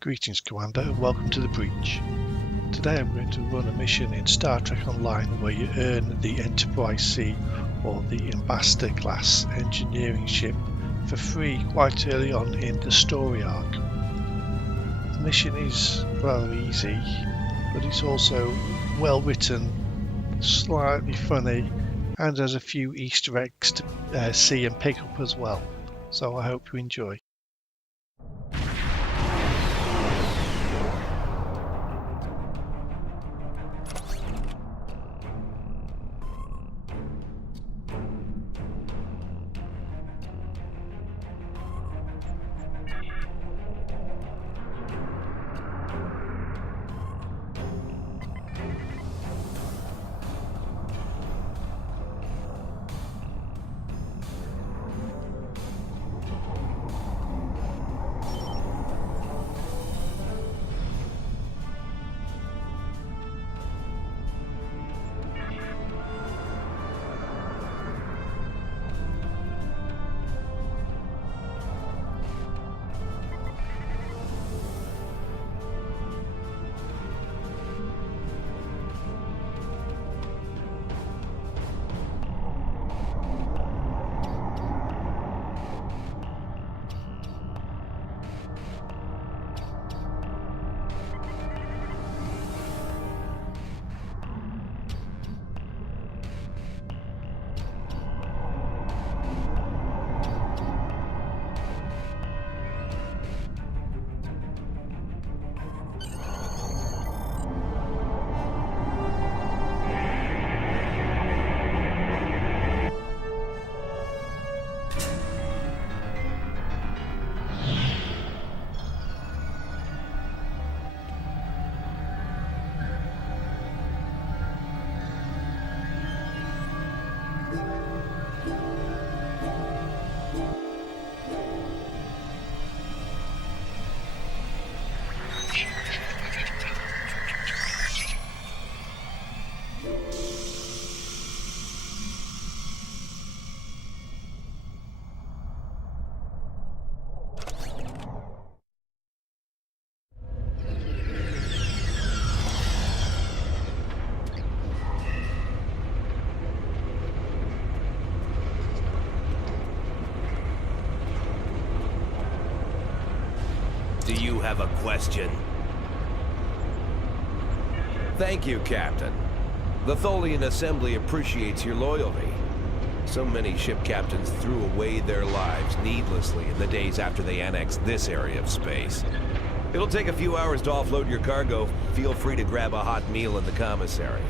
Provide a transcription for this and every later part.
Greetings, Commander, and welcome to the breach. Today I'm going to run a mission in Star Trek Online where you earn the Enterprise C or the Ambassador class engineering ship for free quite early on in the story arc. The mission is rather easy, but it's also well written, slightly funny, and has a few Easter eggs to see and pick up as well. So I hope you enjoy. Do you have a question? Thank you, Captain. The Tholian Assembly appreciates your loyalty. So many ship captains threw away their lives needlessly in the days after they annexed this area of space. It'll take a few hours to offload your cargo. Feel free to grab a hot meal in the commissary.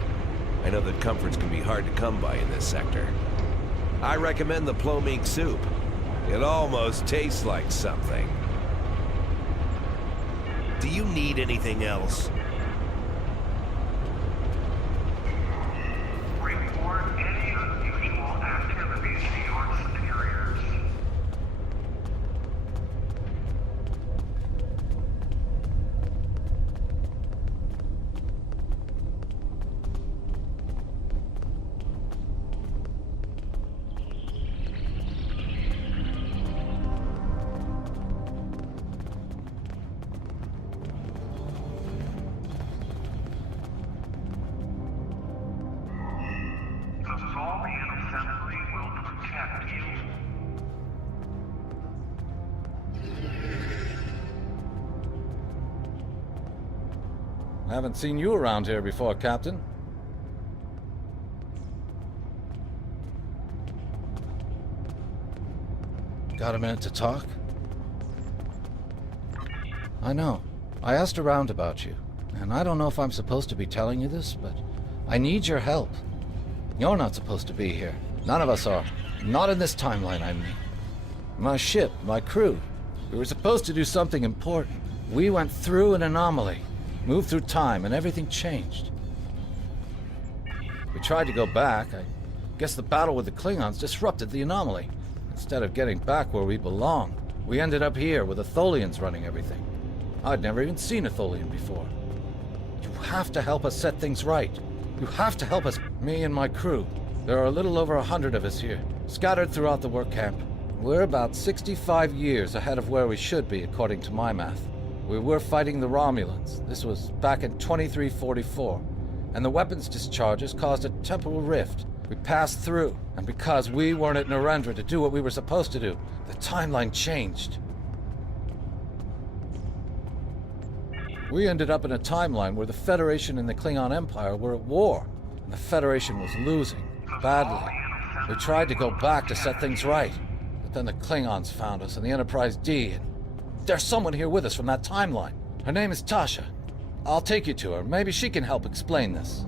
I know that comforts can be hard to come by in this sector. I recommend the plomink soup. It almost tastes like something. Do you need anything else? Report any unusual activities to your superiors. The Tholian Assembly will protect you. I haven't seen you around here before, Captain. Got a minute to talk? I know. I asked around about you, and I don't know if I'm supposed to be telling you this, but I need your help. You're not supposed to be here. None of us are. Not in this timeline, I mean. My ship, my crew. We were supposed to do something important. We went through an anomaly, moved through time, and everything changed. We tried to go back. I guess the battle with the Klingons disrupted the anomaly. Instead of getting back where we belong, we ended up here with the Tholians running everything. I'd never even seen a Tholian before. You have to help us set things right. You have to help us, me and my crew. There are a little over 100 of us here, scattered throughout the work camp. We're about 65 years ahead of where we should be, according to my math. We were fighting the Romulans. This was back in 2344, and the weapons discharges caused a temporal rift. We passed through, and because we weren't at Narendra to do what we were supposed to do, the timeline changed. We ended up in a timeline where the Federation and the Klingon Empire were at war, and the Federation was losing, badly. We tried to go back to set things right, but then the Klingons found us and the Enterprise D, and there's someone here with us from that timeline. Her name is Tasha. I'll take you to her. Maybe she can help explain this.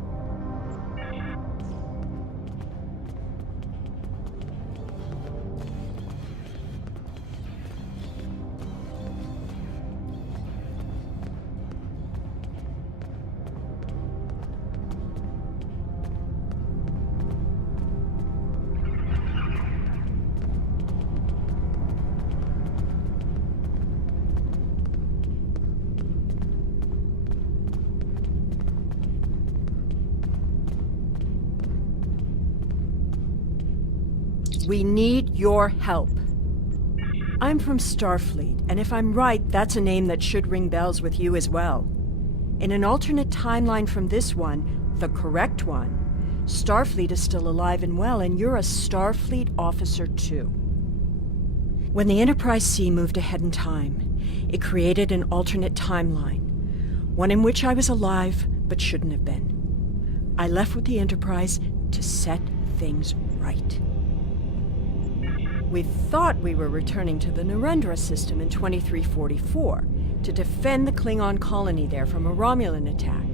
We need your help. I'm from Starfleet, and if I'm right, that's a name that should ring bells with you as well. In an alternate timeline from this one, the correct one, Starfleet is still alive and well, and you're a Starfleet officer too. When the Enterprise C moved ahead in time, it created an alternate timeline, one in which I was alive but shouldn't have been. I left with the Enterprise to set things right. We thought we were returning to the Narendra system in 2344 to defend the Klingon colony there from a Romulan attack.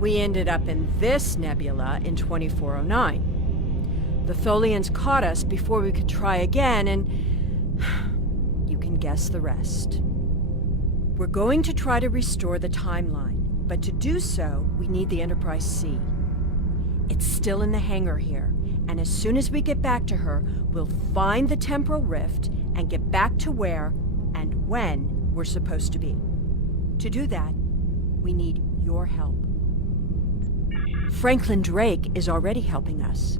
We ended up in this nebula in 2409. The Tholians caught us before we could try again, and you can guess the rest. We're going to try to restore the timeline, but to do so, we need the Enterprise C. It's still in the hangar here, and as soon as we get back to her, we'll find the temporal rift and get back to where and when we're supposed to be. To do that, we need your help. Franklin Drake is already helping us.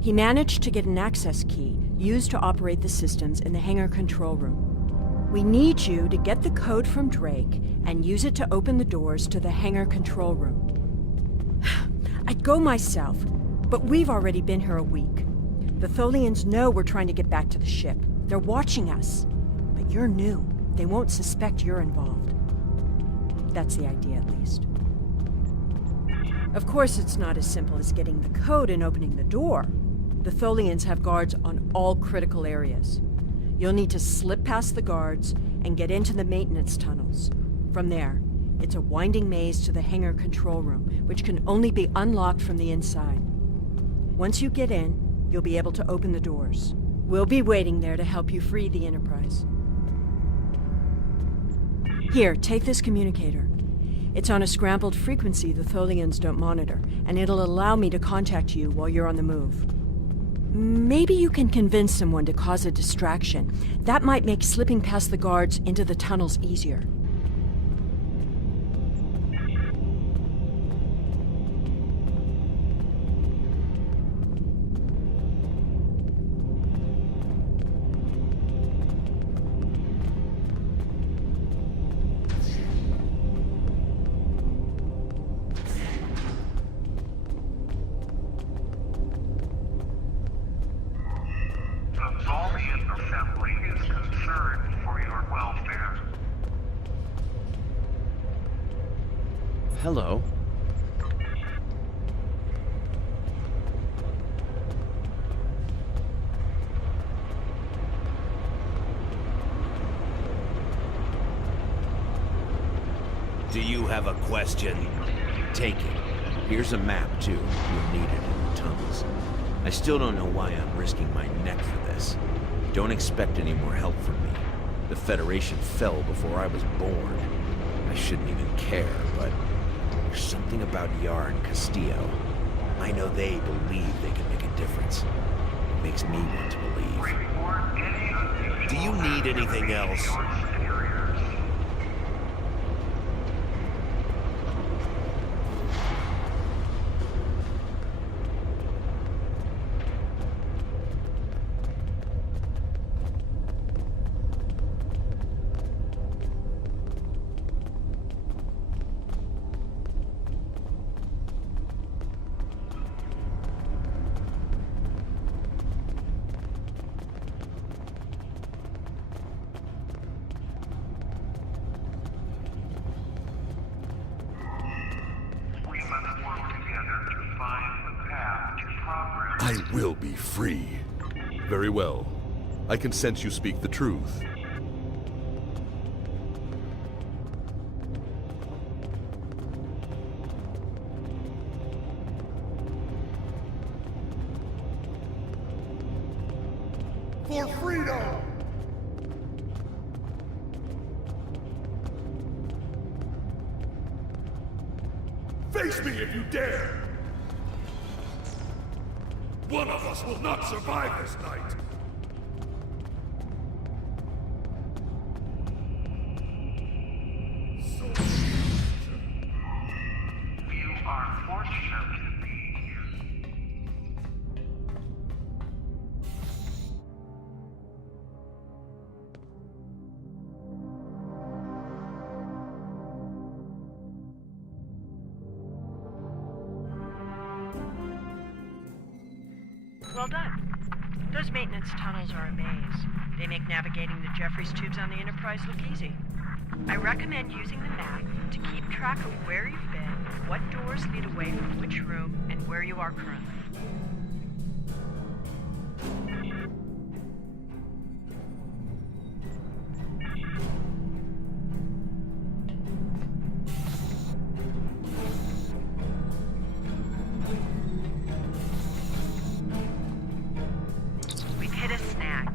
He managed to get an access key used to operate the systems in the hangar control room. We need you to get the code from Drake and use it to open the doors to the hangar control room. I'd go myself, but we've already been here a week. The Tholians know we're trying to get back to the ship. They're watching us. But you're new. They won't suspect you're involved. That's the idea, at least. Of course, it's not as simple as getting the code and opening the door. The Tholians have guards on all critical areas. You'll need to slip past the guards and get into the maintenance tunnels. From there, it's a winding maze to the hangar control room, which can only be unlocked from the inside. Once you get in, you'll be able to open the doors. We'll be waiting there to help you free the Enterprise. Here, take this communicator. It's on a scrambled frequency the Tholians don't monitor, and it'll allow me to contact you while you're on the move. Maybe you can convince someone to cause a distraction. That might make slipping past the guards into the tunnels easier. The Tholian Assembly is concerned for your welfare. Hello. Do you have a question? Take it. Here's a map, too. You'll need it in the tunnels. I still don't know why I'm risking my neck for this. Don't expect any more help from me. The Federation fell before I was born. I shouldn't even care, but there's something about Yar and Castillo. I know they believe they can make a difference. It makes me want to believe. Report any unusual Do you need anything else? your superiors. I will be free. Very well. I can sense you speak the truth. For freedom! Face me if you dare! One of us will not survive this night! You are fortunate to be here. Well done. Those maintenance tunnels are a maze. They make navigating the Jeffries tubes on the Enterprise look easy. I recommend using the map to keep track of where you've been, what doors lead away from which room, and where you are currently. We've hit a snag.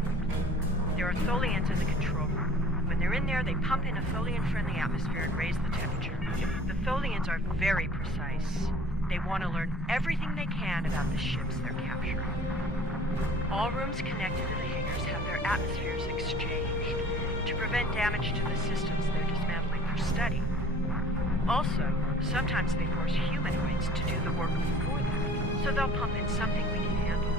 There are Tholians in the control room. When they're in there, they pump in a Tholian-friendly atmosphere and raise the temperature. The Tholians are very precise. They want to learn everything they can about the ships they're capturing. All rooms connected to the hangars have their atmospheres exchanged to prevent damage to the systems they're dismantling for study. Also, sometimes they force humanoids to do the work for them, so they'll pump in something we can handle.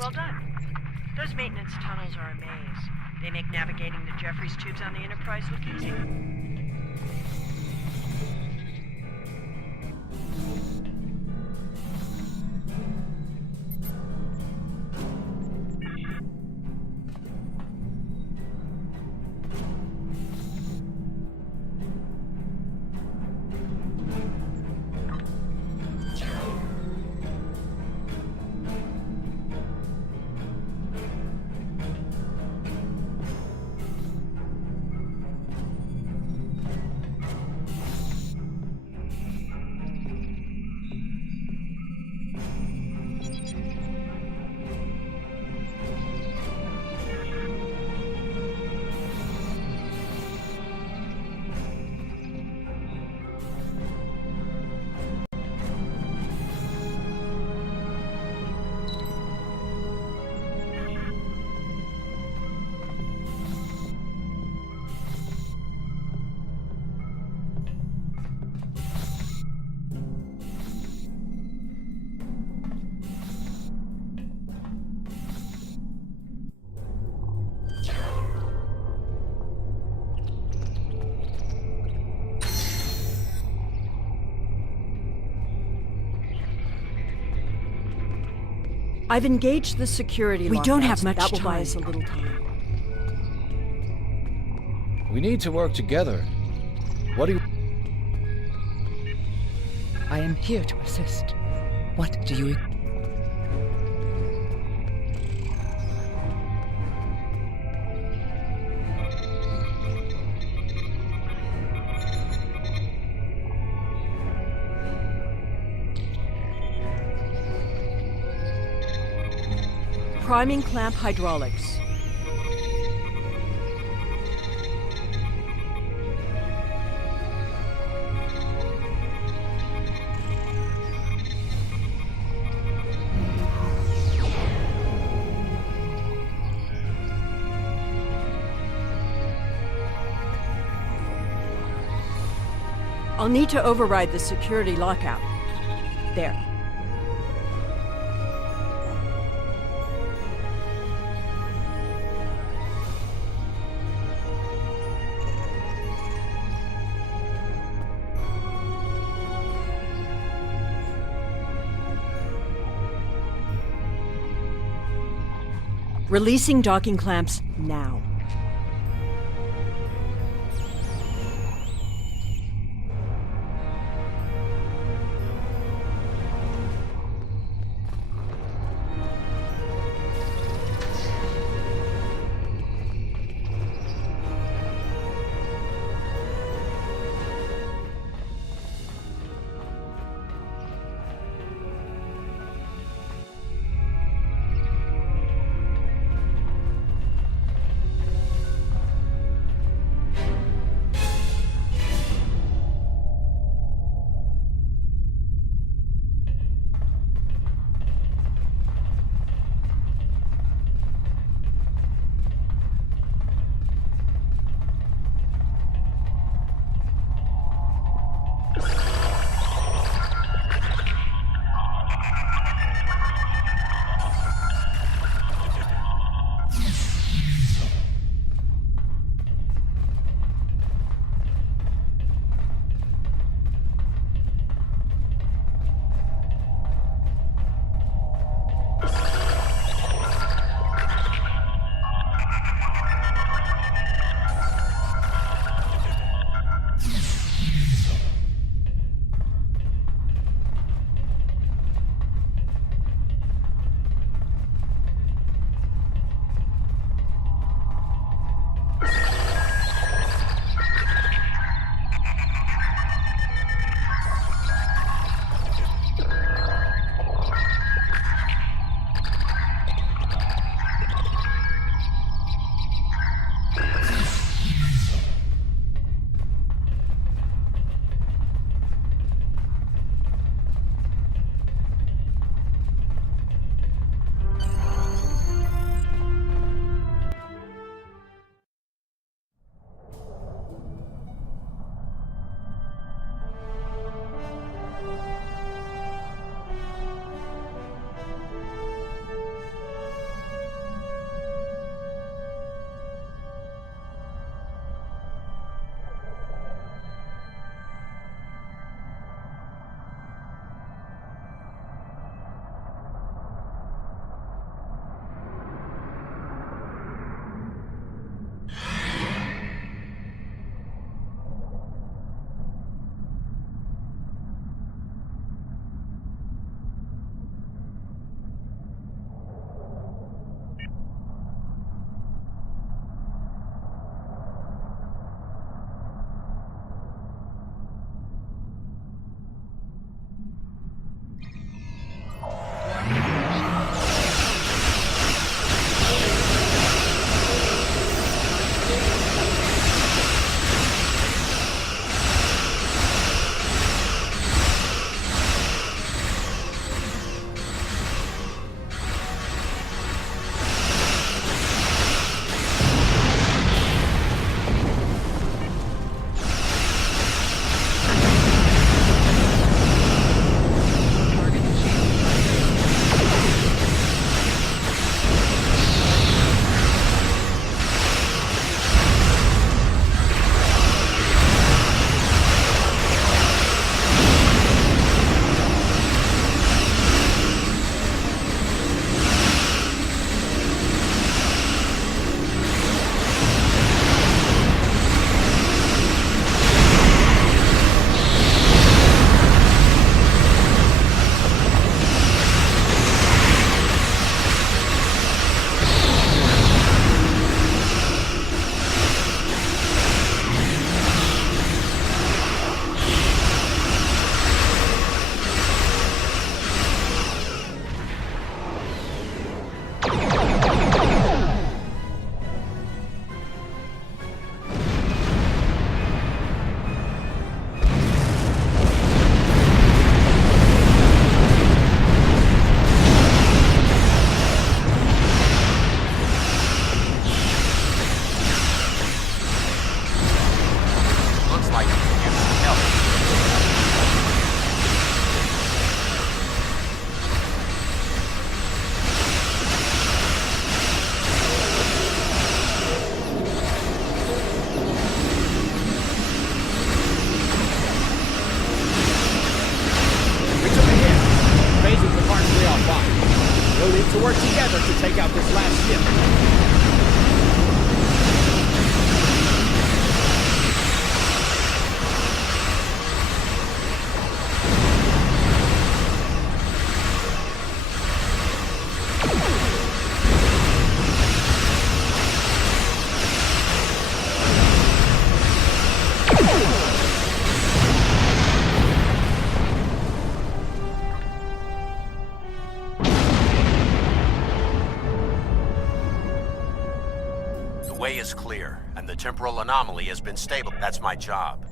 Well done. Those maintenance tunnels are a maze. They make navigating the Jeffries tubes on the Enterprise look easy. I've engaged the security We lockouts. don't have much That will buy time. us a little time. We need to work together. What do you... I am here to assist. What do you... Priming clamp hydraulics. I'll need to override the security lockout. There. Releasing docking clamps now. to work together to take out this last ship. The way is clear, and the temporal anomaly has been stable. That's my job.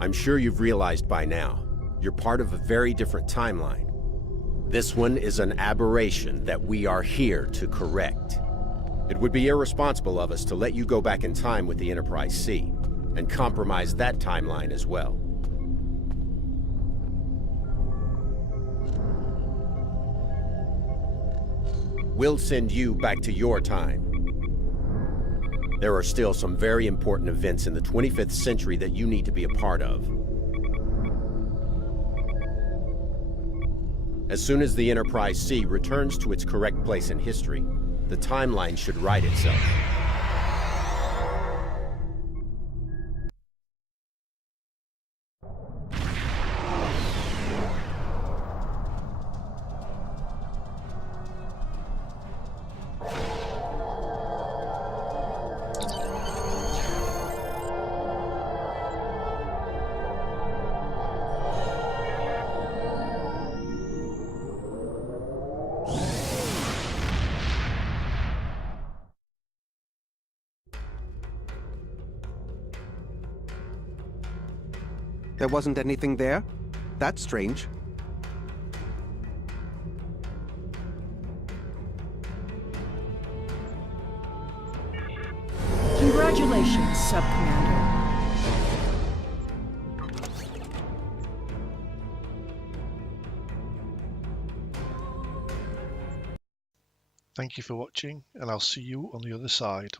I'm sure you've realized by now, you're part of a very different timeline. This one is an aberration that we are here to correct. It would be irresponsible of us to let you go back in time with the Enterprise C, and compromise that timeline as well. We'll send you back to your time. There are still some very important events in the 25th century that you need to be a part of. As soon as the Enterprise C returns to its correct place in history, the timeline should right itself. There wasn't anything there? That's strange. Congratulations, Sub-Commander. Thank you for watching, and I'll see you on the other side.